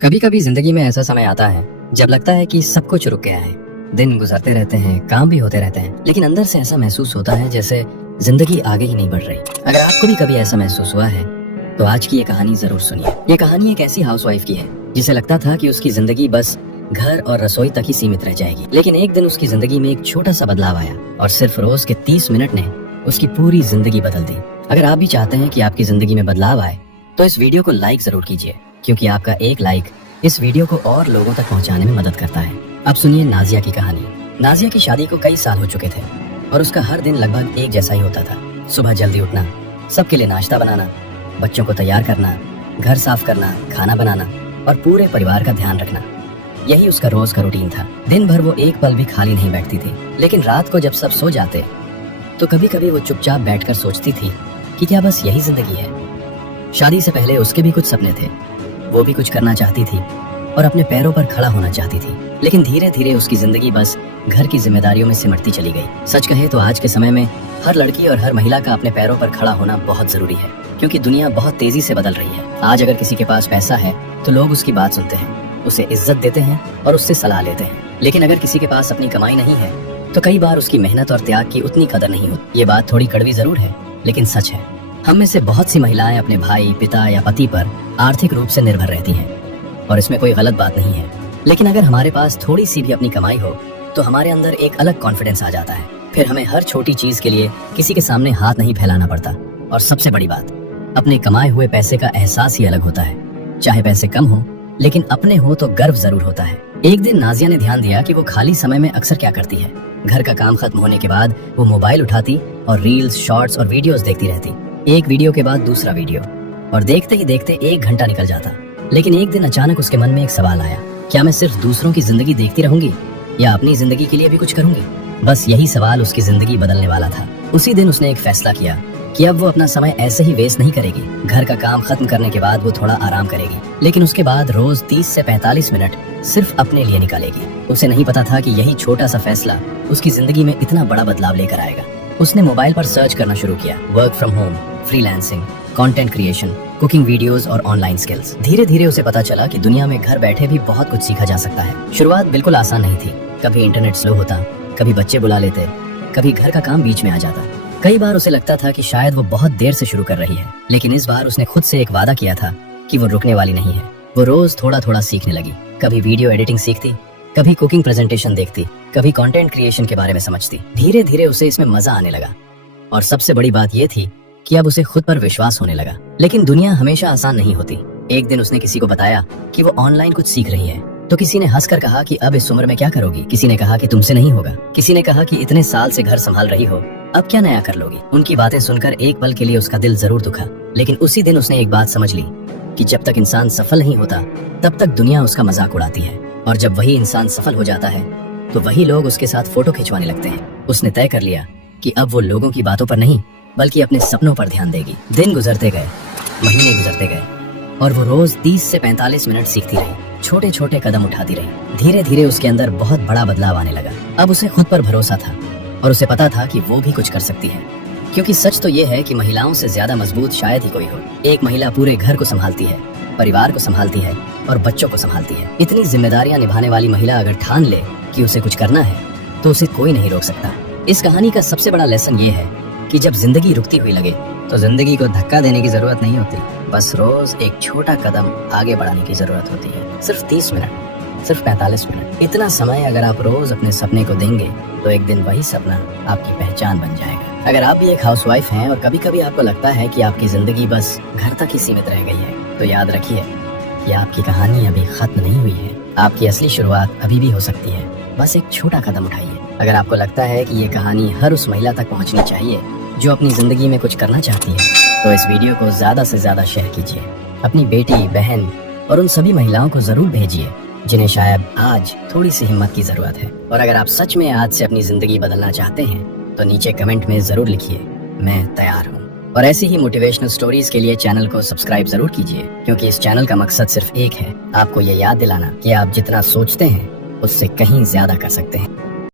कभी कभी जिंदगी में ऐसा समय आता है जब लगता है कि सब कुछ रुक गया है। दिन गुजरते रहते हैं, काम भी होते रहते हैं, लेकिन अंदर से ऐसा महसूस होता है जैसे जिंदगी आगे ही नहीं बढ़ रही। अगर आपको भी कभी ऐसा महसूस हुआ है तो आज की ये कहानी जरूर सुनिए। ये कहानी एक ऐसी हाउसवाइफ की है जिसे लगता था कि उसकी जिंदगी बस घर और रसोई तक ही सीमित रह जाएगी, लेकिन एक दिन उसकी जिंदगी में एक छोटा सा बदलाव आया और सिर्फ रोज के 30 मिनट ने उसकी पूरी जिंदगी बदल दी। अगर आप भी चाहते हैं कि आपकी जिंदगी में बदलाव आए तो इस वीडियो को लाइक जरूर कीजिए, क्योंकि आपका एक लाइक इस वीडियो को और लोगों तक पहुंचाने में मदद करता है। अब सुनिए नाजिया की कहानी। नाजिया की शादी को कई साल हो चुके थे और उसका हर दिन लगभग एक जैसा ही होता था। सुबह जल्दी उठना, सबके लिए नाश्ता बनाना, बच्चों को तैयार करना, घर साफ करना, खाना बनाना और पूरे परिवार का ध्यान रखना, यही उसका रोज का रूटीन था। दिन भर वो एक पल भी खाली नहीं बैठती थी, लेकिन रात को जब सब सो जाते तो कभी कभी वो चुपचाप बैठकर सोचती थी कि क्या बस यही जिंदगी है। शादी से पहले उसके भी कुछ सपने थे, वो भी कुछ करना चाहती थी और अपने पैरों पर खड़ा होना चाहती थी, लेकिन धीरे धीरे उसकी जिंदगी बस घर की जिम्मेदारियों में सिमटती चली गई। सच कहे तो आज के समय में हर लड़की और हर महिला का अपने पैरों पर खड़ा होना बहुत जरूरी है, क्योंकि दुनिया बहुत तेजी से बदल रही है। आज अगर किसी के पास पैसा है तो लोग उसकी बात सुनते हैं, उसे इज्जत देते हैं और उससे सलाह लेते हैं, लेकिन अगर किसी के पास अपनी कमाई नहीं है तो कई बार उसकी मेहनत और त्याग की उतनी कदर नहीं होती। ये बात थोड़ी कड़वी जरूर है, लेकिन सच है। हम में से बहुत सी महिलाएं अपने भाई, पिता या पति पर आर्थिक रूप से निर्भर रहती हैं और इसमें कोई गलत बात नहीं है, लेकिन अगर हमारे पास थोड़ी सी भी अपनी कमाई हो तो हमारे अंदर एक अलग कॉन्फिडेंस आ जाता है। फिर हमें हर छोटी चीज के लिए किसी के सामने हाथ नहीं फैलाना पड़ता और सबसे बड़ी बात, अपने कमाए हुए पैसे का एहसास ही अलग होता है। चाहे पैसे कम हो, लेकिन अपने हो तो गर्व जरूर होता है। एक दिन नाजिया ने ध्यान दिया कि वो खाली समय में अक्सर क्या करती है। घर का काम खत्म होने के बाद वो मोबाइल उठाती और रील्स, शॉर्ट्स और वीडियोस देखती रहती। एक वीडियो के बाद दूसरा वीडियो, और देखते ही देखते 1 घंटा निकल जाता। लेकिन एक दिन अचानक उसके मन में एक सवाल आया, क्या मैं सिर्फ दूसरों की जिंदगी देखती रहूंगी या अपनी जिंदगी के लिए भी कुछ करूंगी? बस यही सवाल उसकी जिंदगी बदलने वाला था। उसी दिन उसने एक फैसला किया कि अब वो अपना समय ऐसे ही वेस्ट नहीं करेगी। घर का काम खत्म करने के बाद वो थोड़ा आराम करेगी, लेकिन उसके बाद रोज 30 से 45 मिनट सिर्फ अपने लिए निकालेगी। उसे नहीं पता था कि यही छोटा सा फैसला उसकी जिंदगी में इतना बड़ा बदलाव लेकर आएगा। उसने मोबाइल पर सर्च करना शुरू किया, work from home, freelancing, content creation, cooking videos और ऑनलाइन स्किल्स। धीरे धीरे उसे पता चला कि दुनिया में घर बैठे भी बहुत कुछ सीखा जा सकता है। शुरुआत बिल्कुल आसान नहीं थी। कभी इंटरनेट स्लो होता, कभी बच्चे बुला लेते, कभी घर का काम बीच में आ जाता। कई बार उसे लगता था कि शायद वो बहुत देर से शुरू कर रही है, लेकिन इस बार उसने खुद से एक वादा किया था कि वो रुकने वाली नहीं है। वो रोज थोड़ा थोड़ा सीखने लगी। कभी वीडियो एडिटिंग सीखती, कभी कुकिंग प्रेजेंटेशन देखती, कभी कंटेंट क्रिएशन के बारे में समझती। धीरे धीरे उसे इसमें मजा आने लगा और सबसे बड़ी बात यह थी कि अब उसे खुद पर विश्वास होने लगा। लेकिन दुनिया हमेशा आसान नहीं होती। एक दिन उसने किसी को बताया कि वो ऑनलाइन कुछ सीख रही है, तो किसी ने हंसकर कहा कि अब इस उम्र में क्या करोगी? किसी ने कहा कि तुमसे नहीं होगा। किसी ने कहा कि इतने साल से घर संभाल रही हो, अब क्या नया कर लोगी? उनकी बातें सुनकर एक पल के लिए उसका दिल जरूर दुखा, लेकिन उसी दिन उसने एक बात समझ ली कि जब तक इंसान सफल नहीं होता तब तक दुनिया उसका मजाक उड़ाती है, और जब वही इंसान सफल हो जाता है तो वही लोग उसके साथ फोटो खिंचवाने लगते हैं। उसने तय कर लिया कि अब वो लोगों की बातों पर नहीं बल्कि अपने सपनों पर ध्यान देगी। दिन गुजरते गए, महीने गुजरते गए और वो रोज 30 से 45 मिनट सीखती रही, छोटे छोटे कदम उठाती रही। धीरे धीरे उसके अंदर बहुत बड़ा बदलाव आने लगा। अब उसे खुद पर भरोसा था और उसे पता था कि वो भी कुछ कर सकती है, क्योंकि सच तो ये है कि महिलाओं से ज्यादा मजबूत शायद ही कोई हो। एक महिला पूरे घर को संभालती है, परिवार को संभालती है और बच्चों को संभालती है। इतनी जिम्मेदारियां निभाने वाली महिला अगर ठान ले कि उसे कुछ करना है तो उसे कोई नहीं रोक सकता। इस कहानी का सबसे बड़ा लेसन ये है कि जब जिंदगी रुकती हुई लगे तो जिंदगी को धक्का देने की जरूरत नहीं होती, बस रोज एक छोटा कदम आगे बढ़ाने की जरूरत होती है। सिर्फ 30 मिनट, सिर्फ 45 मिनट, इतना समय अगर आप रोज अपने सपने को देंगे तो एक दिन वही सपना आपकी पहचान बन जाएगा। अगर आप भी एक हाउसवाइफ हैं और कभी कभी आपको लगता है कि आपकी जिंदगी बस घर तक ही सीमित रह गई है, तो याद रखिए कि आपकी कहानी अभी खत्म नहीं हुई है। आपकी असली शुरुआत अभी भी हो सकती है। बस एक छोटा कदम उठाइए। अगर आपको लगता है कि ये कहानी हर उस महिला तक पहुंचनी चाहिए जो अपनी जिंदगी में कुछ करना चाहती है, तो इस वीडियो को ज्यादा से ज्यादा शेयर कीजिए। अपनी बेटी, बहन और उन सभी महिलाओं को जरूर भेजिए जिन्हें शायद आज थोड़ी सी हिम्मत की जरूरत है। और अगर आप सच में आज से अपनी जिंदगी बदलना चाहते हैं तो नीचे कमेंट में जरूर लिखिए, मैं तैयार हूँ। और ऐसी ही मोटिवेशनल स्टोरीज के लिए चैनल को सब्सक्राइब जरूर कीजिए, क्योंकि इस चैनल का मकसद सिर्फ एक है, आपको ये याद दिलाना कि आप जितना सोचते हैं उससे कहीं ज्यादा कर सकते हैं।